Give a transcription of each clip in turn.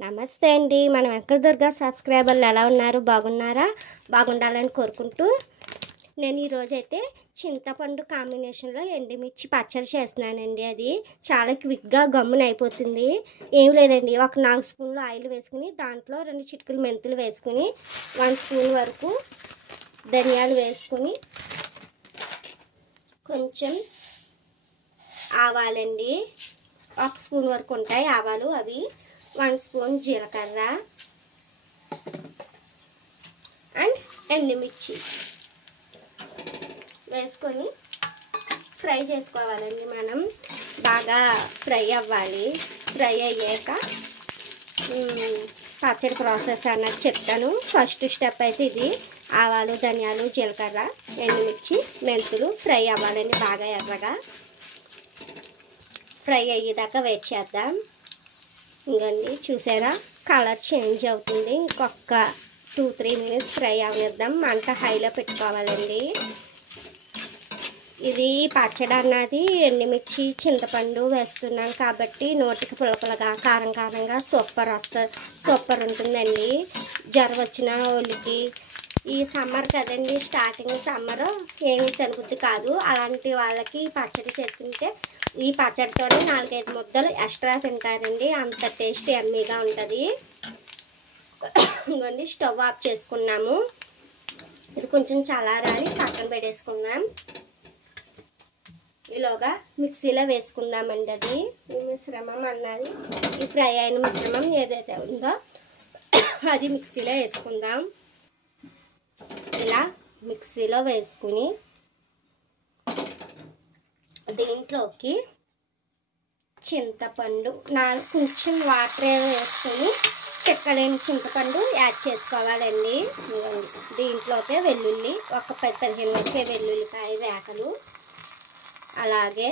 నమస్తే అండి. మన వెంకటదుర్గ సబ్స్క్రైబర్లు ఎలా ఉన్నారు? బాగున్నారా? బాగుండాలని కోరుకుంటూ నేను ఈరోజైతే చింతపండు కాంబినేషన్లో ఎండుమిర్చి పచ్చడి చేస్తున్నానండి. అది చాలా క్విక్గా గమ్మున అయిపోతుంది. ఏం లేదండి, ఒక 4 స్పూన్లు ఆయిల్ వేసుకుని దాంట్లో 2 చిటికలు మెంతులు వేసుకుని 1 స్పూన్ వరకు ధనియాలు వేసుకుని కొంచెం ఆవాలండి, 1 స్పూన్ వరకు ఉంటాయి ఆవాలు, అవి 1 స్పూన్ జీలకర్ర అండ్ ఎండుమిర్చి వేసుకొని ఫ్రై చేసుకోవాలండి. మనం బాగా ఫ్రై అవ్వాలి. ఫ్రై అయ్యాక పచ్చడి ప్రాసెస్ అన్నది చెప్తాను. ఫస్ట్ స్టెప్ అయితే ఇది ఆవాలు, ధనియాలు, జీలకర్ర, ఎండుమిర్చి, మెంతులు ఫ్రై అవ్వాలండి. బాగా ఎర్రగా ఫ్రై అయ్యేదాకా వెయిట్ చేద్దాం. ఇంకండి చూసారా, కలర్ చేంజ్ అవుతుంది. ఇంకొక 2-3 మినిట్స్ ఫ్రై అవనిద్దాం. మంట హైలో పెట్టుకోవాలండి. ఇది పచ్చడి అన్నది ఎండుమిర్చి, చింతపండు వేస్తున్నాం కాబట్టి నోటికి పులపులగా కారం కారంగా సూపర్ ఉంటుందండి. జ్వరం వచ్చిన వాళ్ళకి, ఈ సమ్మర్ కదండి, స్టార్టింగ్ సమ్మర్ ఏమీ తినబుద్ధి కాదు, అలాంటి వాళ్ళకి పచ్చడి చేసుకుంటే ఈ పచ్చడితోనే 4-5 ముద్దలు ఎక్స్ట్రా తింటారండి. అంత టేస్ట్ ఎమ్మీగా ఉంటుంది. ఇంకొండి స్టవ్ ఆఫ్ చేసుకున్నాము. ఇది కొంచెం చల్లారాలి, పక్కన పెట్టేసుకున్నాం. ఈలోగా మిక్సీలో వేసుకుందామండి. అది ఈ మిశ్రమం అన్నది, ఈ ఫ్రై అయిన మిశ్రమం ఏదైతే ఉందో అది మిక్సీలో వేసుకుందాం. ఇలా మిక్సీలో వేసుకుని దీంట్లోకి చింతపండు కొంచెం వాటర్ వేసుకొని చెక్కలేని చింతపండు యాడ్ చేసుకోవాలండి. దీంట్లోకే వెల్లుల్లి, ఒక 15 వెల్లుల్లిపాయ రేకలు, అలాగే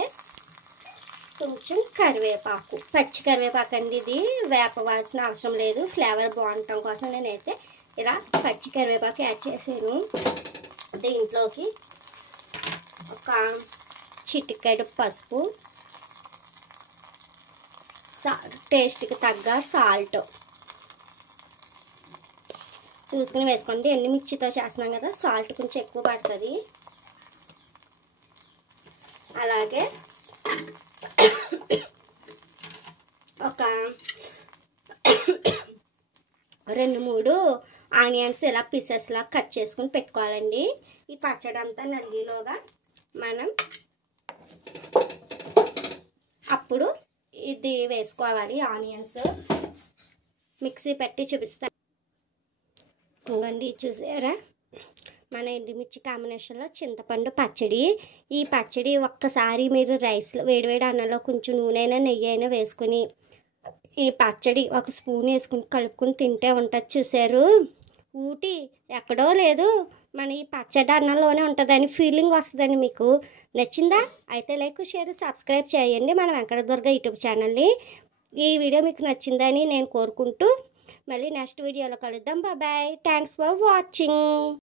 కొంచెం కరివేపాకు, పచ్చి కరివేపాకు అండి. ఇది వేపవలసిన అవసరం లేదు, ఫ్లేవర్ బాగుండటం కోసం నేనైతే ఇలా పచ్చి కరివేపాకు యాడ్ చేసాను. దీంట్లోకి ఒక చిటికెడు పసుపు, టేస్ట్కి తగ్గ సాల్ట్ చూసుకుని వేసుకోండి. ఎండుమిర్చితో చేస్తున్నాం కదా, సాల్ట్ కొంచెం ఎక్కువ పడుతుంది. అలాగే ఒక 2-3 ఆనియన్స్ ఇలా పీసెస్లా కట్ చేసుకుని పెట్టుకోవాలండి. ఈ పచ్చడి అంతా నల్లిలోగా మనం అప్పుడు ఇది వేసుకోవాలి. ఆనియన్స్ మిక్సీ పెట్టి చూపిస్తాను. ఇంకండి చూసారా, మన ఎండుమిర్చి కాంబినేషన్లో చింతపండు పచ్చడి. ఈ పచ్చడి ఒక్కసారి మీరు రైస్లో వేడివేడి అన్నంలో కొంచెం నూనె అయినా నెయ్యి అయినా వేసుకుని ఈ పచ్చడి 1 స్పూన్ వేసుకుని కలుపుకుని తింటే ఉంటుంది. చూసారు, ఊటి ఎక్కడో లేదు, మన ఈ పచ్చడి అన్నంలోనే ఉంటుందని ఫీలింగ్ వస్తుందని. మీకు నచ్చిందా? అయితే లైక్, షేర్, సబ్స్క్రైబ్ చేయండి మన వెంకటదుర్గ యూట్యూబ్ ఛానల్ని. ఈ వీడియో మీకు నచ్చిందని నేను కోరుకుంటూ మళ్ళీ నెక్స్ట్ వీడియోలో కలుద్దాం. బాయ్. Thanks for watching.